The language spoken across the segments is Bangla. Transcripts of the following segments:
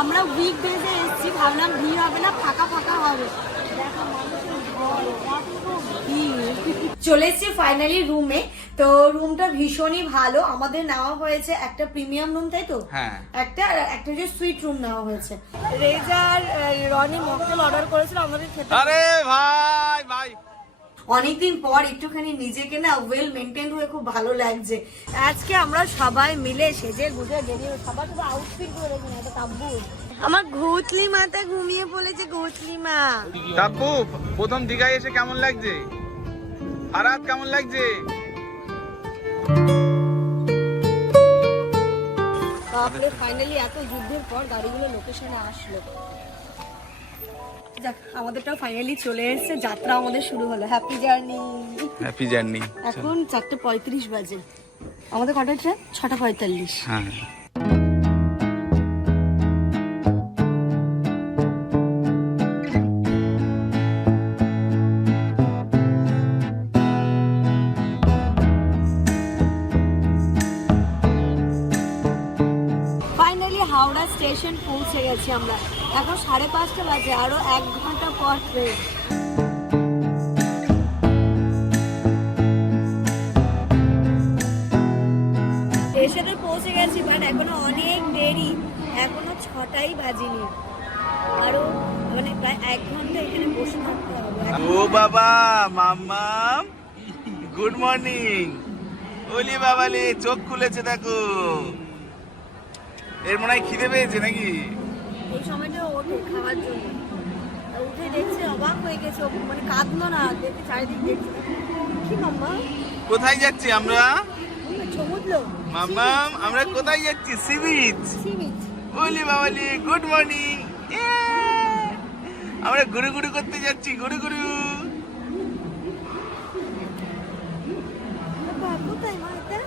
আমরা উইক ডেজে এসেছি, ভাবলাম ভিড় হবে না, ফাঁকা ফাঁকা হবে। চলে এসেছি ফাইনালি রুমে। তো রুমটা ভীষণই ভালো। আমাদের নেওয়া হয়েছে একটা প্রিমিয়াম রুম, তাই তো? হ্যাঁ, একটা যে সুইট রুম নেওয়া হয়েছে। রেজার রনি মকটেল অর্ডার করেছিল আমাদের খেতে। আরে ভাই ভাই অনেকদিন পর একটুখানি নিজেকে না ওয়েল মেনটেন হয়ে খুব ভালো লাগছে। আজকে আমরা সবাই মিলে সেজে গুজে বেরিয়ে সবার সবার আউটফিট করে রেখে একটা তাব্বু। আমার ঘুতলি মাটা ঘুমিয়ে পড়েছে, ঘুতলি মা। তাব্বু প্রথম দীঘায় এসে কেমন লাগছে? ফারাদ কেমন লাগছে? তারপরে ফাইনালি এত যুদ্ধের পর গাড়িগুলো লোকেশনে আসলো। যাক, আমাদেরটাও ফাইনালি চলে এসেছে, যাত্রা আমাদের শুরু হলো। Happy journey. Happy journey. এখন 4:35 বাজে। আমাদের কটায় ট্রেন? 6:45। হ্যাঁ, ফাইনালি হাওড়া স্টেশন পৌঁছে গেছি আমরা। এখন 5:30 বাজে, আরো 1 ঘন্টা পর ট্রেন। স্টেশনে পৌঁছে গেছি, বাট এখনো অনেক দেরি, এখনো 6টাই বাজেনি। আরো মানে প্রায় 1 ঘন্টা এখানে বসে থাকতে হবে। ও বাবা মাম্মাম, গুড মর্নিং। ওলি বাবালে চোখ খুলেছে দেখো। এর মনে হয় খিদে পেয়েছে নাকি? এই সময়টা ওঠে খাওয়ার জন্য, উঠে দেখছে অবাক হয়ে গেছে, মানে কাঁদলো না, দেখে চারিদিক দেখছে। কি মাম্মা? কোথায় যাচ্ছি আমরা? সমুদ্র মাম্মাম আমরা কোথায় যাচ্ছি? Sea beach. Sea beach. ওলি বাবালি গুড মর্নিং। আমরা ঘুরে ঘুরে করতে যাচ্ছি, ঘুরে ঘুরে। কোথায় মা এটা?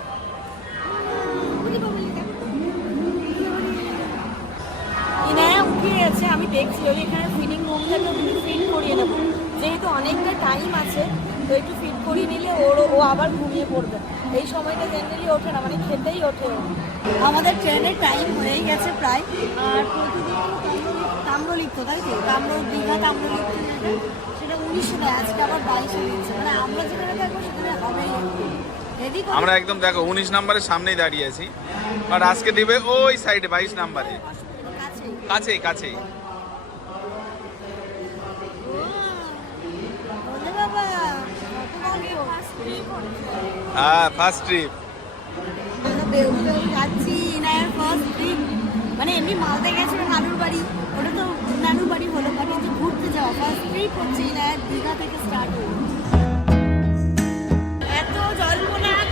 ইনায়া উঠে গেছে, আমি দেখছি ওই এখানে ফিডিং রুম থেকে ওকে ফিড করিয়ে নেবো, যেহেতু অনেকটা টাইম আছে, তো একটু ফিড করিয়ে নিলে ও আবার ঘুমিয়ে পড়বে। এই সময়টা জেনারেলি ওঠে না, মানে খেতেই ওঠে। আমাদের ট্রেনের টাইম হয়েই গেছে প্রায়। আর প্রতিদিন তাম্রলিপ্ত, তাই তো? দীঘা তাম্রলিপ্ত সেটা 1900 দেয়, আজকে আবার 2200 দিচ্ছে। মানে আমরা যেখানে থাকবো সেখানে হবেই। আমরা একদম দেখো 19 নম্বরের সামনেই দাঁড়িয়ে আছি, আর আজকে দিবে ওই সাইডে 22 নম্বরে, কাছেই কাছেই। হ্যাঁ, ফার্স্ট ট্রিপ। যাচ্ছি ইনায়ার ফার্স্ট ট্রিপ। মানে এমনি মালদা গেছিল নানুর বাড়ি, ওটা তো নানুর বাড়ি হলো, বাট এই যে ঘুরতে যাওয়া ফার্স্ট ট্রিপ হচ্ছে ইনায়ার দীঘা থেকে স্টার্ট হলো। এত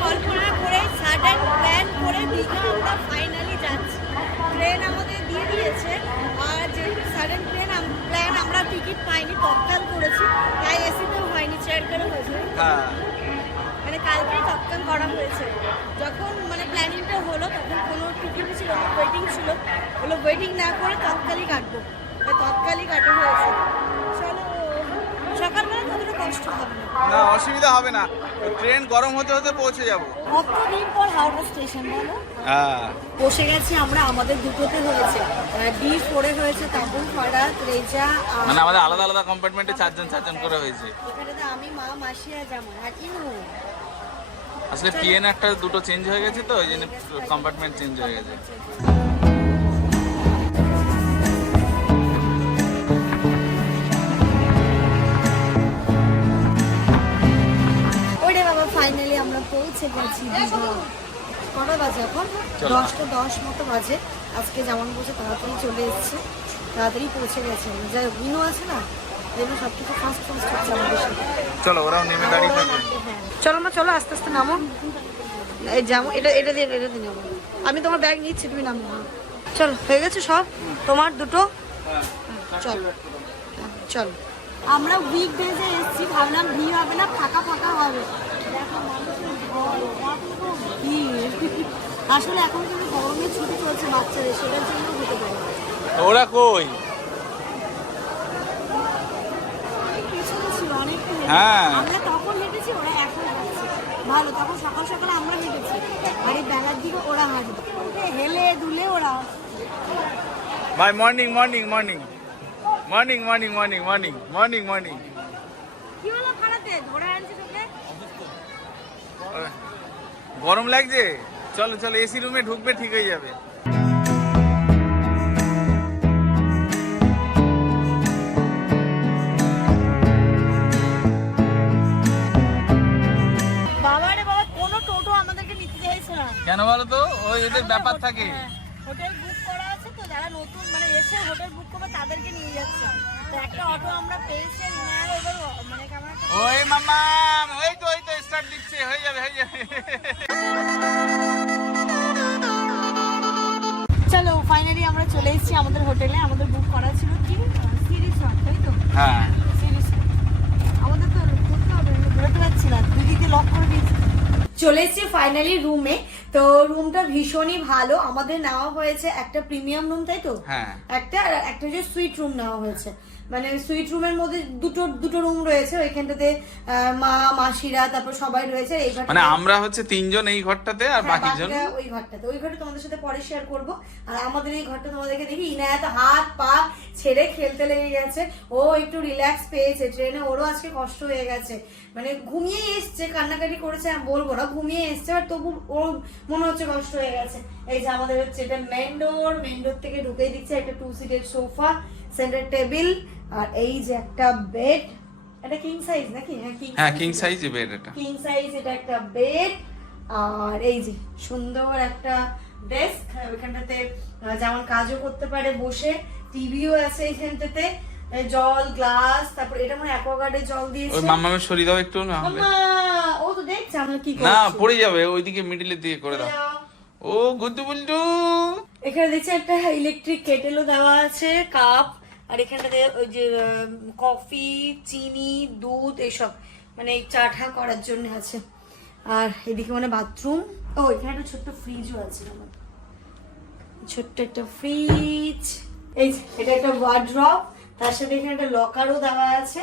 কল্পনা করে সাডেন প্ল্যান করে দীঘা আমরা ফাইনালি যাচ্ছি। ট্রেন আমাদের দিয়ে দিয়েছে, আর যেহেতু সাডেন প্ল্যান আমরা টিকিট পাইনি, তৎকাল করেছি, তাই এসিতেও হয়নি, চেয়ার করে হয়েছে। মানে কালকেই তৎকাল করা হয়েছে। যখন মানে প্ল্যানিংটা হলো তখন কোনো টিকিটই ছিল না, ওয়েটিং ছিল, হলো ওয়েটিং না করে তৎকালই কাটবো, তাই তৎকালই কাটা হয়েছে। চলো, সকালবেলা কতটা কষ্ট হবে না, না অসুবিধা হবে না, ট্রেন গরম হতে হতে পৌঁছে যাব। কতদিন পর হাওড়া স্টেশন বলো। হ্যাঁ, বসে গেছি আমরা, আমাদের দুটোতে হয়েছে, D4 হয়েছে তাবু, ফারাদ, রেজা। মানে আমাদের আলাদা আলাদা কম্পার্টমেন্টে চারজন করে হয়েছে। এখানে তো আমি, মা, মাসি আর জামা আর ইনু। আসলে পিএন একটা দুটো চেঞ্জ হয়ে গেছে, তো ওই জন্য কম্পার্টমেন্ট চেঞ্জ হয়ে গেছে। ওরে বাবা, ফাইনালি আমরা পৌঁছে গেছি দীঘা। কটা বাজে এখন? 10:10 মতো বাজে। আজকে যেমন বলছে তাড়াতাড়ি চলে এসছে, তাড়াতাড়ি পৌঁছে গেছে। যা ইনু আছে না, যেন সব কিছু ফার্স্ট হচ্ছে আমাদের সাথে। চলো, ওরাও নেমে দাঁড়িয়ে থাকবে। চলো মা, চলো আস্তে আস্তে নামো। এই যাবো, এটা দিয়ে নেবো। আমি তোমার ব্যাগ নিচ্ছি, তুমি নামো। চলো, হয়ে গেছে সব তোমার দুটো। চলো চলো। আমরা উইক ডেজে এসেছি, ভাবলাম ভিড় হবে না, ফাঁকা ফাঁকা হবে। আসলে এখন কিন্তু গরমের ছুটি চলছে বাচ্চাদের, সেটার জন্য হতে পারে। ওরা কই? পেছনে ছিল অনেকটা। হ্যাঁ, আমরা তখন হেঁটেছি, ওরা এখন হাঁটছে। ভালো, তখন সকাল সকাল আমরা হেঁটেছি, আর এই বেলার দিকে ওরা হাঁটবে, হেলে দুলে ওরা। ভাই morning morning morning morning morning morning morning morning morning. কি হলো ভাড়াতে ধরে আনছে তোকে? গরম লাগছে, চলো চলো এসি রুমে ঢুকবে, ঠিক হয়ে যাবে। বাবা রে বাবা, কোনো টোটো আমাদেরকে নিতে চাইছে না। কেন বলো তো? ওই এদের ব্যাপার থাকে। হোটেল বুক করা আছে তো, যারা নতুন মানে এসে হোটেল বুক করবে তাদেরকে নিয়ে যাচ্ছে। তো একটা অটো আমরা পেয়েছি, নিয়ে এবার মানে কেমন একটা ওই মামা, ওই তো স্টার্ট দিচ্ছে, হয়ে যাবে হয়ে যাবে। চলো ফাইনালি আমরা চলে এসেছি আমাদের হোটেলে। আমাদের বুক করা ছিল কি সিরিজ তাই তো? হ্যাঁ সিরিজ আমাদের তো করতে হবে, বেরোতে পারছি না, দুদিকে লক করে দিয়েছি। চলে এসেছি ফাইনালি রুমে। তো রুমটা ভীষণই ভালো। আমাদের নেওয়া হয়েছে একটা প্রিমিয়াম রুম, তাই তো? হ্যাঁ। একটা যে সুইট রুম নেওয়া হয়েছে, মানে সুইট রুমের মধ্যে দুটো রুম রয়েছে। ওইখানটাতে মা মাসিরা তারপর সবাই রয়েছে। এই ঘরটা মানে আমরা হচ্ছে 3 জন এই ঘরটাতে, আর বাকি জন ওই ঘরটাতে। ওই ঘরটা তোমাদের সাথে পরে শেয়ার করব। আর আমাদের এই ঘরটা তোমাদেরকে দেখি ইনায়াত হাত পা ছেড়ে খেলতে লেগে গেছে। ও একটু রিল্যাক্স পেয়েছে ট্রেনে, ওরও আজকে কষ্ট হয়ে গেছে, মানে ঘুমিয়ে এসছে, কান্নাকাটি করেছে আমি বলবো না, ঘুমিয়ে এসছে, আর তবু ওর মনে হচ্ছে কষ্ট হয়ে গেছে। এই যে আমাদের হচ্ছে এটা মেন ডোর থেকে ঢুকেই দিচ্ছে একটা 2 সিটের সোফা, সেন্টার টেবিল, আর এই যে একটা বেড। এটা কিং সাইজ নাকি? হ্যাঁ কিং সাইজ বেড, এটা কিং সাইজ, এটা একটা বেড। আর এই যে সুন্দর একটা ডেস্ক, ওইখানটাতে যেমন কাজও করতে পারে বসে, টিভিও আছে এইখানটাতে, জল গ্লাস, তারপর এটা মানে অ্যাকোয়াগার্ডের জল দিয়েছে। ওই মামাকে সরিয়ে দাও একটু না হলে। ও তো দেখছে আমরা কি করছি। না পড়ে যাবে, ওইদিকে মিডিলের দিকে করে দাও। ও গুদ্দু বুল্টু। এখানে দেখছি একটা ইলেকট্রিক কেটেলও দেওয়া আছে, কাপ, আর এখানটাতে ওই যে কফি, চিনি, দুধ এইসব মানে চা ঠা করার জন্য আছে। আর এদিকে মানে বাথরুম। ও এখানে একটা ছোট্ট ফ্রিজও আছে, আমার ছোট্ট একটা ফ্রিজ। এই যে এটা একটা ওয়ার্ড্রপ, তার সাথে এখানে একটা লকারও দেওয়া আছে,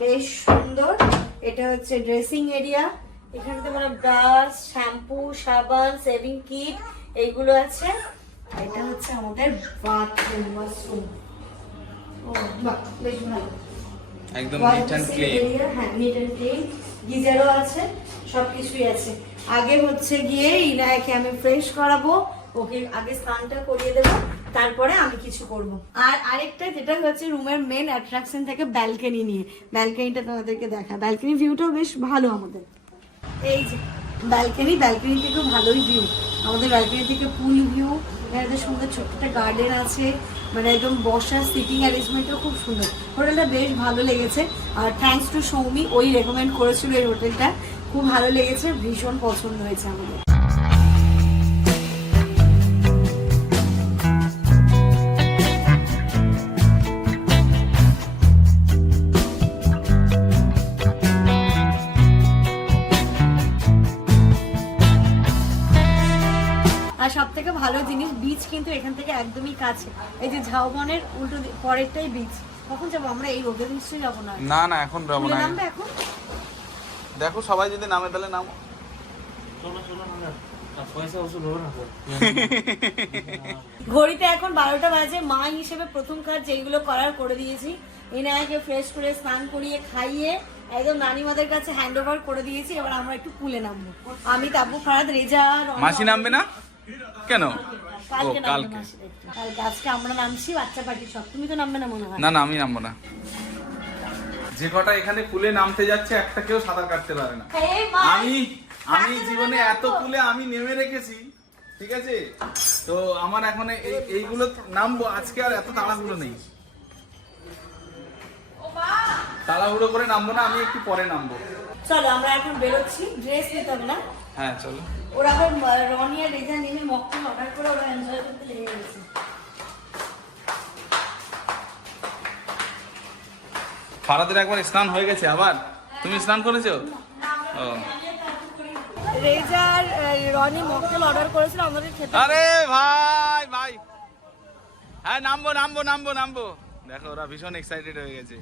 বেশ সুন্দর। এটা হচ্ছে ড্রেসিং এরিয়া, এখানেতে মানে ব্রাশ, শ্যাম্পু, সাবান, সেভিং কিট এইগুলো আছে। এটা হচ্ছে আমাদের বাথরুম, ওয়াশরুম। ও বাহ, বেশ ভালো, একদম নিট এন্ড ক্লিন। হ্যাঁ নিট এন্ড ক্লিন, গিজারও আছে, সবকিছুই আছে। আগে হচ্ছে গিয়ে ইনায়াকে আমি ফ্রেশ করাবো, ওকে আগে স্নানটা করিয়ে দেবো, তারপরে আমি কিছু করব। আর আরেকটা যেটা হচ্ছে রুমের মেন অ্যাট্রাকশন থাকে ব্যালকনি নিয়ে, ব্যালকনিটা তোমাদেরকে দেখা। ব্যালকনি ভিউটাও বেশ ভালো আমাদের। এই যে ব্যালকনি থেকেও ভালোই ভিউ আমাদের। ব্যালকনি থেকে পুল ভিউ, এখানে সুন্দর ছোট্ট একটা গার্ডেন আছে, মানে একদম বসার সিটিং অ্যারেঞ্জমেন্টও খুব সুন্দর। হোটেলটা বেশ ভালো লেগেছে। আর থ্যাঙ্কস টু সৌমি, ওই রেকমেন্ড করেছিল এই হোটেলটা, খুব ভালো লেগেছে, ভীষণ পছন্দ হয়েছে আমাদের। আর সব থেকে ভালো জিনিস, বিচ কিন্তু এখান থেকে একদমই কাছে। এই যে ঝাউবনের উল্টো পরেরটাই বিচ। কখন যাবো আমরা? এই রোদে নিশ্চয়ই যাবো না। না না এখন যাবো না। নামবে এখন? দেখো সবাই যদি নামে তাহলে নামো। ঘড়িতে এখন 12টা বাজে। মা হিসেবে প্রথম কাজ যেগুলো করার করে দিয়েছি। ইনায়াকে ফ্রেশ করে স্নান করিয়ে খাইয়ে একদম নানিমাদের কাছে হ্যান্ড ওভার করে দিয়েছি। এবার আমরা একটু পুলে নামবো। আমি, তাবু, ফারাদ, রেজা, মাসি নামবে না কেন? ও কালকে কালকে। আজকে আমরা নামছি বাচ্চা পার্টি সব। তুমি তো নামবে না মনে হয়? না না আমি নামবো না। যে কটা এখানে পুলে নামতে যাচ্ছে একটা কেউ সাঁতার কাটতে পারে না। আমি জীবনে এত পুলে আমি নেমে রেখেছি, ঠিক আছে? তো আমার এখন এইগুলো নামবো আজকে, আর এত তাড়াহুড়ো নেই। তাড়াহুড়ো করে নামবো না, আমি একটু পরে নামবো। চলো আমরা এখন বেরোচ্ছি, ড্রেস নিতে হবে না? হ্যাঁ চলো। ওরা আবার রনি আর রেজা নেমে মকটেল অর্ডার করে ওরা এনজয় করতে লেগে গেছে। ফারাদের একবার স্নান হয়ে গেছে, আবার তুমি স্নান করেছো? ও রেজা আর রনি মকটেল অর্ডার করেছিল আমাদের খেতে। আরে ভাই ভাই, হ্যাঁ নামবো নামবো নামবো নামবো। দেখো ওরা ভীষণ এক্সাইটেড হয়ে গেছে।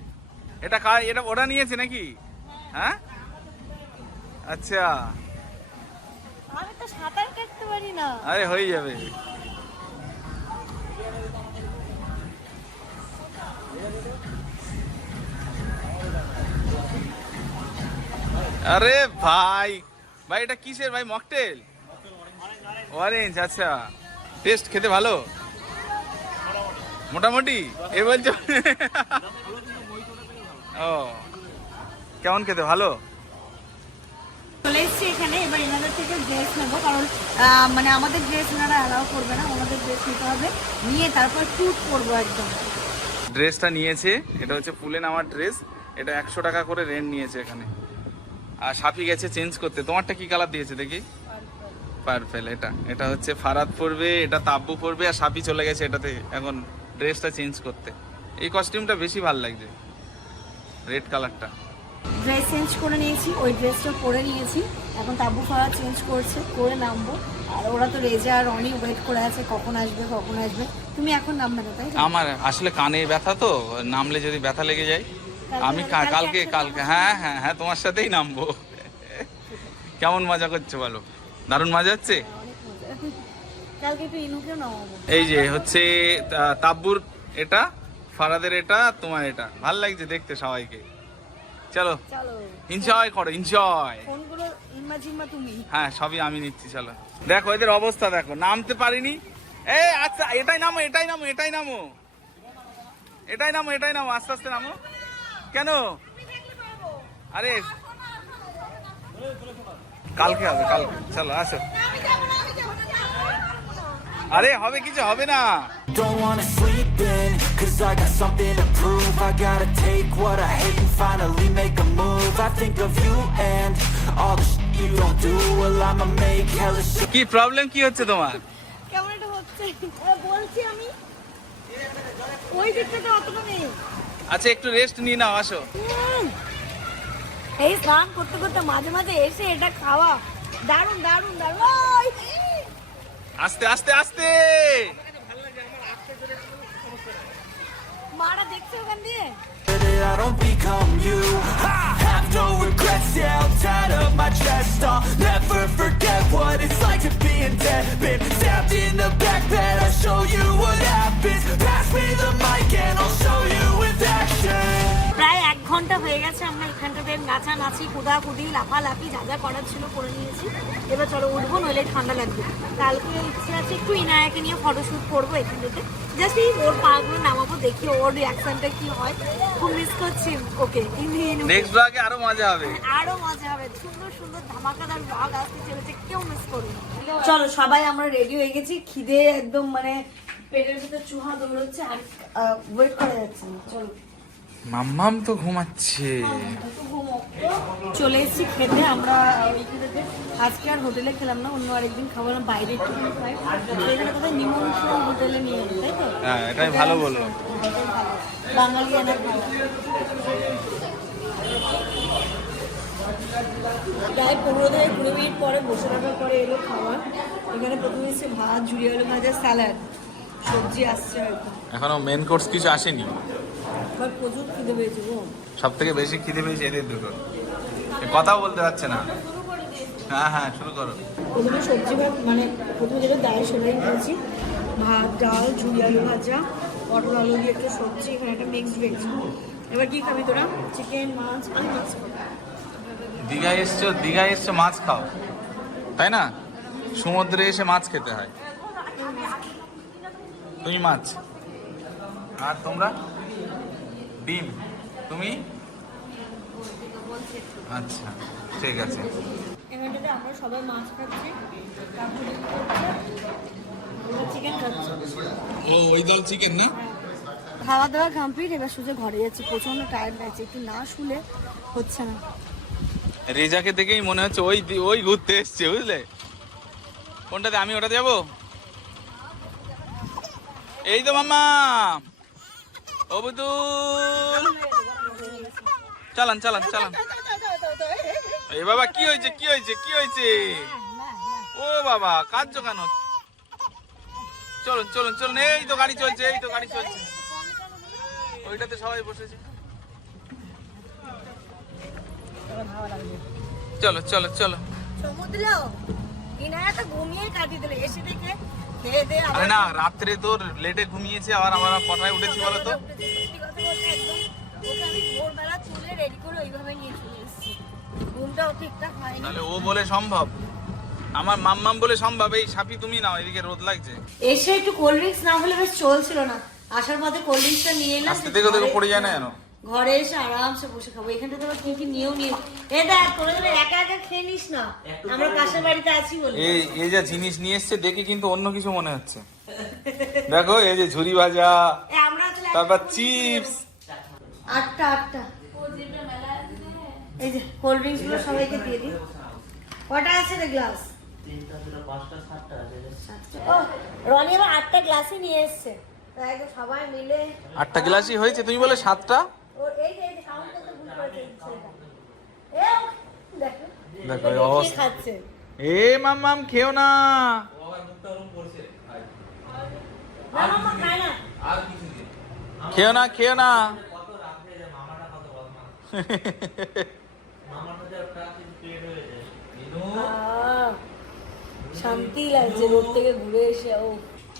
এটা এটা ওরা নিয়েছে নাকি? হ্যাঁ আচ্ছা। আমি তো সাঁতার কাটতে পারি না। আরে হয়ে যাবে। আরে ভাই ভাই এটা কিসের ভাই? Mocktail orange. আচ্ছা টেস্ট খেতে ভালো মোটামুটি এ বলছো? ও কেমন খেতে ভালো? চলে এসছি এখানে, এবার এনাদের থেকে ড্রেস নেবো, কারণ মানে আমাদের ড্রেস এনারা অ্যালাউ করবে না, আমাদের ড্রেস নিতে হবে, নিয়ে তারপর শ্যুট করবো একদম। ড্রেসটা নিয়েছে, এটা হচ্ছে ফুলে নামার ড্রেস, এটা 100 টাকা করে রেন্ট নিয়েছে এখানে। আর সাফি গেছে চেঞ্জ করতে। তোমারটা কি কালার দিয়েছে দেখি? পার্পেল। এটা হচ্ছে ফারাদ পরবে, এটা তাব্বু পরবে, আর সাফি চলে গেছে এটাতে এখন ড্রেসটা চেঞ্জ করতে। এই কস্টিউমটা বেশি ভালো লাগছে, রেড কালারটা। ড্রেস চেঞ্জ করে নিয়েছি, ওই ড্রেসটা পরে নিয়েছি, এখন তাব্বু ফারা চেঞ্জ করছে, করে নামবো। আর ওরা তো রেজা আর অনেক ওয়েট করে আছে কখন আসবে কখন আসবে। তুমি এখন নামবে না তাই? আমার আসলে কানে ব্যথা তো, নামলে যদি ব্যথা লেগে যায় আমি কালকে হ্যাঁ হ্যাঁ হ্যাঁ তোমার সাথেই নামবো। কেমন মজা করছো বলো? দারুণ মজা হচ্ছে। কালকে একটু ইনুকেও নামাবো। এই যে হচ্ছে তাব্বুর এটা, ফারাদের এটা, তোমার এটা। ভাল লাগছে দেখতে সবাইকে। চলো চলো এনজয় করো, এনজয়। ফোনগুলো ইম্মা জিম্মা তুমি। হ্যাঁ সবই আমি নিচ্ছি। চলো দেখো এদের অবস্থা দেখো, নামতে পারিনি। এই আচ্ছা এটাই নামো, এটাই নামো, এটাই নামো, এটাই নামো, এটাই নামো, আস্তে আস্তে নামো। কেন? আরে কালকে হবে, কালকে। চলো আসো। আরে হবে, কিছু হবে না। Don't wanna sleep in, cause I got something to prove. I gotta take what I hate and finally make a move. I think of you and all the shit you don't do. Well, I'ma make hella shit. কি প্রবলেম কি হচ্ছে তোমার? কেমন একটা হচ্ছে বলছি আমি, ওই দিকটা তো অতটা নেই। আচ্ছা একটু রেস্ট নিয়ে নাও, আসো। এই স্নান করতে করতে মাঝে মাঝে এসে এটা খাওয়া দারুণ দারুণ দারুণ। ওই, আস্তে আস্তে আস্তে। মারা দেখছে ওখান দিয়ে। That I don't become you. I have no regrets, yeah, I'll tie up my chest. I'll never forget what it's like to be in debt. Been stabbed in the back bed, I'll show you what happens. Pass me the mic and I'll show you with action. প্রায় 1 ঘন্টা হয়ে গেছে আমরা এখানটাতে নাচানাচি কুদাকুদি লাফালাফি যা যা করার ছিল করে নিয়েছি। এবার চলো উঠবো, নইলে ঠান্ডা লাগবে। কালকে ইচ্ছে আছে একটু ইনায়াকে নিয়ে ফটোশ্যুট করবো এখানটাতে, জাস্ট এই ওর পাগুলো নামাবো, দেখি ওর রিয়াকশনটা কি হয়। খুব মিস করছি ওকে। নেক্সট ব্লগে আরো মজা হবে, আরো মজা হবে। সুন্দর সুন্দর ধামাকাদার ব্লগ আসতে চলেছে, কেউ মিস করবে না। চলো সবাই আমরা রেডি হয়ে গেছি, খিদে একদম মানে পেটের ভিতরে চুহা দৌড়চ্ছে, আর ওয়েট করা যাচ্ছে না। চলো মাম্মাম তো ঘুমাচ্ছে। চলে এসেছি খেতে আমরা ওইখানে। আজকে আর হোটেলে খেলাম না, অন্য আরেকদিন খাবো না, বাইরে একটু খাই। এখানে কোথায় নিমন্ত্রণ হোটেলে নিয়ে এলো, তাই তো? হ্যাঁ এটাই ভালো বললো। বাঙালি আনা খাওয়া। প্রায় 15-20 মিনিট পরে বসে থাকার পরে এলো খাবার। এখানে প্রথমে এসে ভাত, ঝুড়ি আলু ভাজা, স্যালাড, সবজি আসছে হয়তো। এখনো মেন কোর্স কিছু আসেনি। আমার প্রচুর খিদে পেয়েছে গো। সব থেকে বেশি খিদে পেয়েছে এদের দুটো, কথাও বলতে পারছে না। হ্যাঁ হ্যাঁ শুরু করো। প্রথমে সবজি ভাত, মানে প্রথমে যেটা দেয় সেটাই নিয়েছি। ভাত, ডাল, ঝুড়ি আলু ভাজা, পটল আলু দিয়ে একটা সবজি, এখানে একটা মিক্সড ভেজ। এবার কি খাবি তোরা? চিকেন, মাছ? আমি মাছ খাবো। দীঘায় এসছো মাছ খাও, তাই না? সমুদ্রে এসে মাছ খেতে হয়। তুমি মাছ, আর তোমরা ডিম। তুমি? আচ্ছা ঠিক আছে। এখানটাতে আমরা সবাই মাছ খাচ্ছি, চিকেন খাচ্ছি। ও ওই দল চিকেন না? খাওয়া দাওয়া কমপ্লিট, এবার শুধু ঘরে যাচ্ছি। প্রচন্ড টায়ার্ড লাগছে, একটু না শুলে হচ্ছে না। রেজাকে দেখেই মনে হচ্ছে ওই ঘুরতে এসছে, বুঝলে? কোনটাতে? আমি ওটাতে যাবো। এই তো মাম্মা, ও বুতুল, চালান চালান চালান। এই বাবা কি হয়েছে, কি হয়েছে, কি হয়েছে? ও বাবা কাঁদছো কেন? চলুন চলুন চলুন, এই তো গাড়ি চলছে, এই তো গাড়ি চলছে। ওইটাতে সবাই বসেছে। চলো চলো চলো। সমুদ্র ইনায়া তো ঘুমিয়ে কাটিয়ে দিলে, এসে দেখে খেয়ে দে। আরে না, রাত্রে তোর লেটে ঘুমিয়েছে, আবার আমরা কটায় উঠেছি বলো তো? ওকে আমি ভোরবেলা চুলে রেডি করে ওইভাবে নিয়ে চলে এসেছি। ঘুমটাও ঠিকঠাক হয়নি। তাহলে ও বলে সম্ভব, আমার মাম্মাম বলে সম্ভব। এই সাপি তুমি নাও, এদিকে রোদ লাগছে। এসে একটু কোল্ড ড্রিঙ্কস না হলে বেশ চলছিল না, আসার পথে কোল্ড ড্রিঙ্কসটা নিয়ে এলাম। আস্তে দেখো দেখো পড়ে যায় না যেন। ঘরে এসে আরামসে বসে খাবো। এখানটা তো কি কি নিয়েও নিয়ে দেখ, তোরা যেন একা একা খেয়ে নিস না, আমরা পাশের বাড়িতে আছি বলে। এই যা জিনিস নিয়ে এসছে দেখে কিন্তু অন্য কিছু মনে হচ্ছে। দেখো এই যে ঝুরি ভাজা, আমরা তারপর চিপস। আটটা এই যে কোল্ড ড্রিঙ্কস গুলো সবাইকে দিয়ে দিই। কটা আছে রে গ্লাস? ও রনি আবার 8টা গ্লাসই নিয়ে এসছে, তাই তো সবাই মিলে 8টা গ্লাসই হয়েছে, তুমি বলে 7টা। ও এই যে সাউন্ড করতে ভুল করেছে ছেলেটা। দেখো দেখো এই অবস্থা। খাচ্ছে। এ মাম্মাম খেও না। না মামা খায় না। খেও না খেও না। শান্তি লাগছে রোড থেকে ঘুরে এসে। ও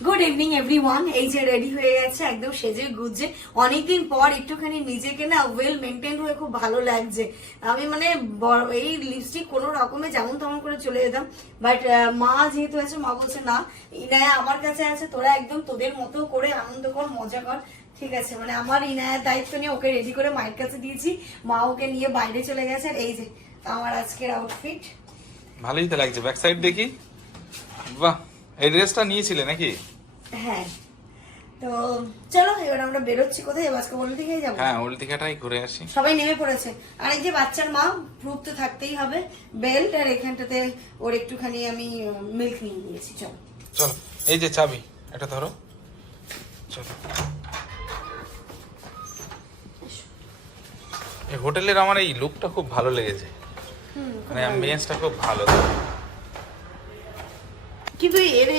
গুড ইভিনিং এভরিওয়ান। এই যে রেডি হয়ে গেছে একদম সেজে গুজে, অনেকদিন পর একটুখানি নিজেকে না ওয়েল মেনটেন হয়ে খুব ভালো লাগছে। আমি মানে এই লিপস্টিক কোনো রকমে যেমন তেমন করে চলে যেতাম, বাট মা যেহেতু আছে, মা বলছে না ইনায়া আমার কাছে আছে, তোরা একদম তোদের মতো করে আনন্দ কর, মজা কর, ঠিক আছে। মানে আমার ইনায়ার দায়িত্ব নিয়ে ওকে রেডি করে মায়ের কাছে দিয়েছি, মা ওকে নিয়ে বাইরে চলে গেছে। আর এই যে আমার আজকের আউটফিট। ভালোই তো লাগছে, ব্যাক সাইড দেখি। বাহ, এই ড্রেসটা নিয়েছিলে নাকি? হ্যাঁ, তো চলো এবার আমরা বেরোচ্ছি। কোথায় যাবো আজকে? ওল্ড দিঘায় যাবো। হ্যাঁ, ওল্ড দিঘাটাই ঘুরে আসি। সবাই নেমে পড়েছে। আর এই যে বাচ্চার মা, প্রুফ তো থাকতেই হবে, বেল্ট, আর এখানটাতে ওর একটুখানি আমি মিল্ক নিয়ে নিয়েছি। চলো চলো, এই যে চাবি, এটা ধরো। চলো, এই হোটেলের আমার এই লুকটা খুব ভালো লেগেছে, মানে অ্যাম্বিয়েন্সটা খুব ভালো। কিন্তু এর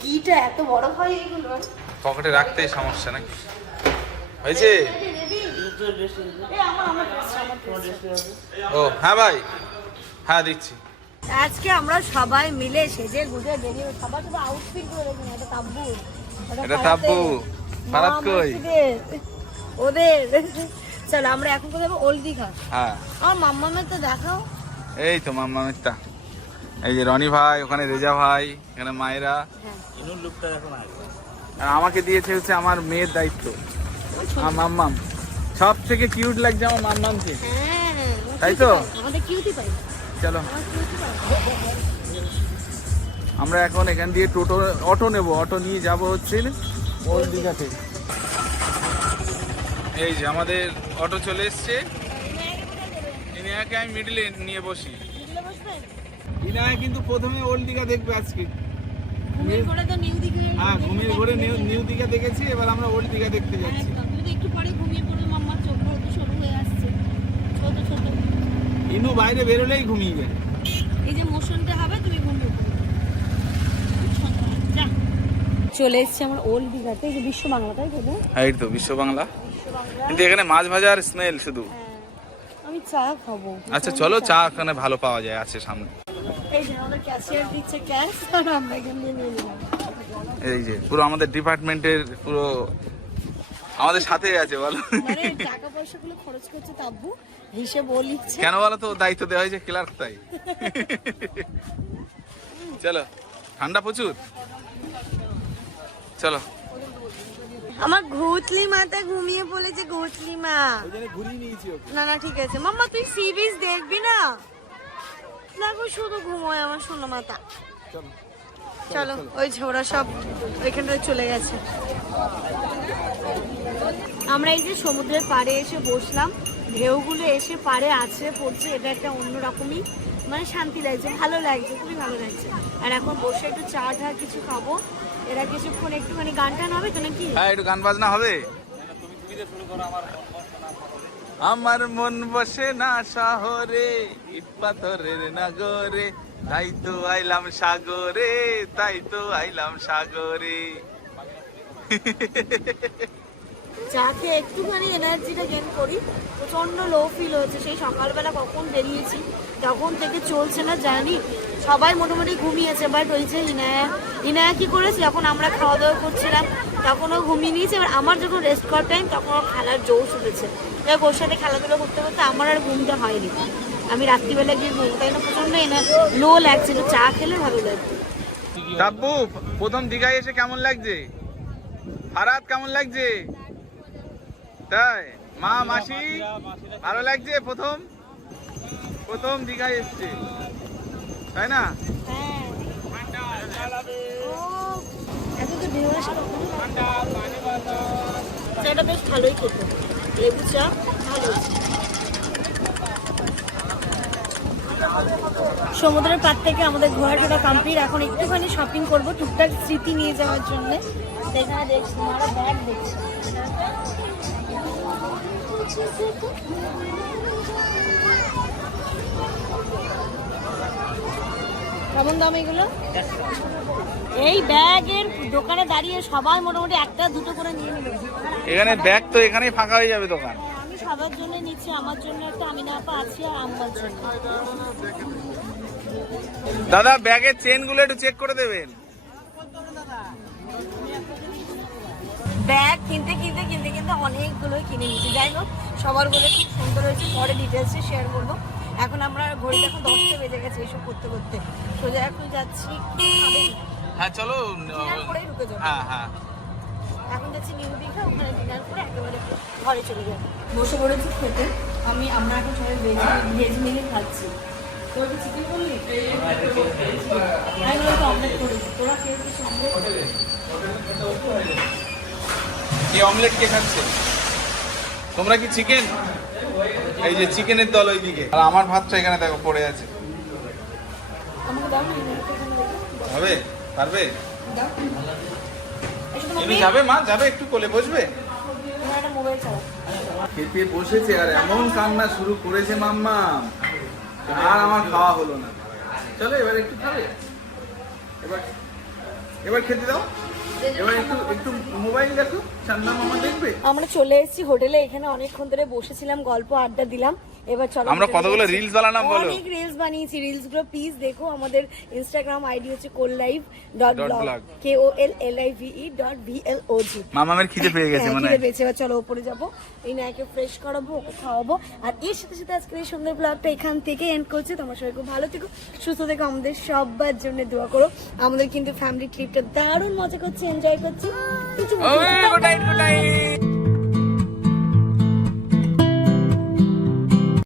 কিটা এত বড় হয় এগুলো, পকেটে রাখতেই সমস্যা নাকি? হয়েছে? ও হ্যাঁ ভাই, হ্যাঁ দিচ্ছি। আজকে আমরা সবাই মিলে সেজে গুজে বেরিয়ে, সবার শুধু আউটফিট করে দেখুন। এটা তাব্বু, এটা তাব্বু, ফারাত কই? ওদের। চলো আমরা এখন কোথায় যাবো? ওল্ড দিঘা। হ্যাঁ, আমার মাম্মামের তো দেখাও। এই তো মাম্মামিরটা, এই যে রনি ভাই, ওখানে রেজা ভাই, এখানে মায়েরা। ইনুর লুকটা দেখো না। আর আমাকে দিয়েছে হচ্ছে আমার মেয়ের দায়িত্ব, আমার মাম্মাম। সব থেকে কিউট লাগছে আমার মাম্মামকে, হ্যাঁ, তাই তো? আমাদের কিউটি পাই। চলো আমরা এখন এখান দিয়ে অটো নেব, অটো নিয়ে যাব হচ্ছে ওল্ড দিঘাতে। এই যে আমাদের অটো চলে এসছে। ইনায়াকে আমি মিডলে নিয়ে বসি। ইনায়া কিন্তু প্রথমে ওল্ড দিঘা দেখবে আজকে। ঘুমিয়ে পড়ে তো নিউ দিঘা। হ্যাঁ, ঘুমিয়ে ঘুরে নিউ দিঘা দেখেছি, এবার আমরা ওল্ড দিঘা দেখতে যাচ্ছি। কিন্তু একটু পরে ঘুমিয়ে পড়বে, মাম্মা চোখ তো সরু হয়ে আসছে, ছোট ছোট। ইনু বাইরে বেরোলেই ঘুমিয়ে যায়। এই যে মোশনটা হবে, তুমি ঘুমিয়ে পড়বে। যা, চলে এসেছি আমার ওল্ড দিঘাতে, এই যে বিশ্ব বাংলা, তাই তো? হ্যাঁ, এই তো বিশ্ব বাংলা। কিন্তু এখানে মাছ ভাজার স্মেল শুধু। আমি চা খাবো। আচ্ছা চলো, চা এখানে ভালো পাওয়া যায়, আছে সামনে। এই যে আমাদের ক্যাশিয়ার দিচ্ছে ক্যাশ, আর আমরা এখানে নিয়ে নিলাম। এই যে পুরো আমাদের ডিপার্টমেন্টের পুরো আমাদের সাথে আছে, বলো। মানে টাকা পয়সাগুলো খরচ করছে তাব্বু, হিসেব ও লিখছে। কেন বলো তো, দায়িত্ব দেওয়া হয়েছে ক্লার্ক, তাই। চলো, ঠান্ডা প্রচুর, চলো। আমার ঘুতলি মাটা ঘুমিয়ে পড়েছে, ঘুতলি মা। ঘুরিয়ে নিয়েছি ওকে। না না ঠিক আছে মাম্মা, তুই সি বিচ দেখবি না? দেখো শুধু ঘুমোয় আমার সোনা মাতা। চলো, ওই ঝোড়া সব ওইখানটায় চলে গেছে। আমরা এই যে সমুদ্রের পাড়ে এসে বসলাম, ঢেউগুলো এসে পাড়ে আছড়ে পড়ছে, এটা একটা অন্যরকমই মানে শান্তি লাগছে, ভালো লাগছে, খুবই ভালো লাগছে। আর এখন বসে একটু চা টা কিছু খাবো, এরা কিছুক্ষণ একটুখানি গান টান হবে তো নাকি? হ্যাঁ, একটু গান বাজনা হবে। আমার মন বসে না শহরে, ইট পাথরের নগরে, তাই তো আইলাম সাগরে, তাই তো আইলাম সাগরে। চা খেয়ে একটুখানি এনার্জিটা গেন করি, প্রচন্ড লো ফিল হচ্ছে। সেই সকালবেলা কখন বেরিয়েছি তখন থেকে চলছে না জানি, সবাই মোটামুটি ঘুমিয়েছে, বাট ওই যে ইনায়া কি করেছে, যখন আমরা খাওয়া দাওয়া করছিলাম তখন ও ঘুমিয়ে নিয়েছে। এবার আমার যখন রেস্ট করার টাইম তখন ওর খেলার জোশ উঠেছে, ওর সাথে খেলাধুলো করতে করতে আমার আর ঘুমটা হয়নি। আমি রাত্রিবেলা গিয়ে ঘুম, তাই না প্রচন্ড লো লাগছিল, চা খেলে ভালো লাগবে। তাব্বু প্রথম দীঘায় এসে কেমন লাগছে? ফারাত কেমন লাগছে? তাই মা মাসি ভালো লাগছে? প্রথম দীঘায় এসছে তাই না? হ্যাঁ এত তো ঢেউ আসে চাটা বেশ ভালোই খেতে, লেবু চা ভালো। সমুদ্রের পাড় থেকে আমাদের ঘোরাটোরা কমপ্লিট, এখন একটুখানি শপিং করবো টুকটাক স্মৃতি নিয়ে যাওয়ার জন্য। সেখানে দেখছি মারা ব্যাগ দেখছি, কেমন দাম এগুলো? এই ব্যাগের দোকানে দাঁড়িয়ে সবাই মোটামুটি একটা দুটো করে নিয়ে নিল। এখানে ব্যাগ তো এখানেই ফাঁকা হয়ে যাবে দোকান। আমি সবার জন্য নিচ্ছি, আমার জন্য একটা আমিনা আপা আছে আর আম্মার জন্য। দাদা ব্যাগের চেন গুলো একটু চেক করে দেবেন। ব্যাগ কিনতে কিনতে কিনতে কিনতে অনেকগুলোই কিনে নিচ্ছি। যাই হোক সবার বলে খুব সুন্দর হয়েছে, পরে ডিটেলসে শেয়ার করবো। এখন আমরা ঘড়িতে এখন 10টা বেজে গেছে এইসব করতে করতে, সোজা এখন যাচ্ছি হ্যাঁ চলো ডিনার করেই ঢুকে যাবো। হ্যাঁ এখন যাচ্ছি নিউ দীঘা, ওখানে ডিনার করে একেবারে ঘরে চলে যাবো। বসে পড়েছি খেতে, আমরা এখন সবাই ভেজ মিলে খাচ্ছি। তোর কি চিকেন করলি? আমি বলছি অমলেট করেছি, তোরা খেয়েছিস অমলেট? কি অমলেট কে খাচ্ছে? তোমরা কি চিকেন? এই যে চিকেনের দল ওইদিকে, আর আমার ভাতটা এখানে দেখো পড়ে আছে। আমাকে দাও না, হবে? পারবে? দাও। এমনি যাবে মা, যাবে একটু কোলে বসবে? তোমার একটা মোবাইল চালা। খেতে বসেছে আর এমন কান্না শুরু করেছে মাম্মা, আর আমার খাওয়া হলো না। চলো এবার একটু খাবে, এবার খেতে দাও, এবার একটু মোবাইল দেখো, চান্দা মামা দেখবে। আমরা চলে এসেছি হোটেলে, এখানে অনেকক্ষণ ধরে বসেছিলাম, গল্প আড্ডা দিলাম। এবার চলো আমরা কতগুলো রিলস বানালাম বলো। অনেক রিলস বানিয়েছি, রিলস গুলো প্লিজ দেখো। আমাদের ইনস্টাগ্রাম আইডি হচ্ছে kollive.vlog KOLLIVE.vlog। মামামের খিদে পেয়ে গেছে মনে হয়। খিদে পেয়েছে, এবার চলো উপরে যাবো, এই নায়কে ফ্রেশ করাবো, ওকে খাওয়াবো। আর এর সাথে সাথে আজকের এই সুন্দর ব্লগটা এখান থেকে এন্ড করছে। তোমার সবাই খুব ভালো থেকো, সুস্থ থেকো, আমাদের সবার জন্য দোয়া করো। আমাদের কিন্তু ফ্যামিলি ট্রিপটা দারুণ মজা করছি, এনজয় করছি। Good night.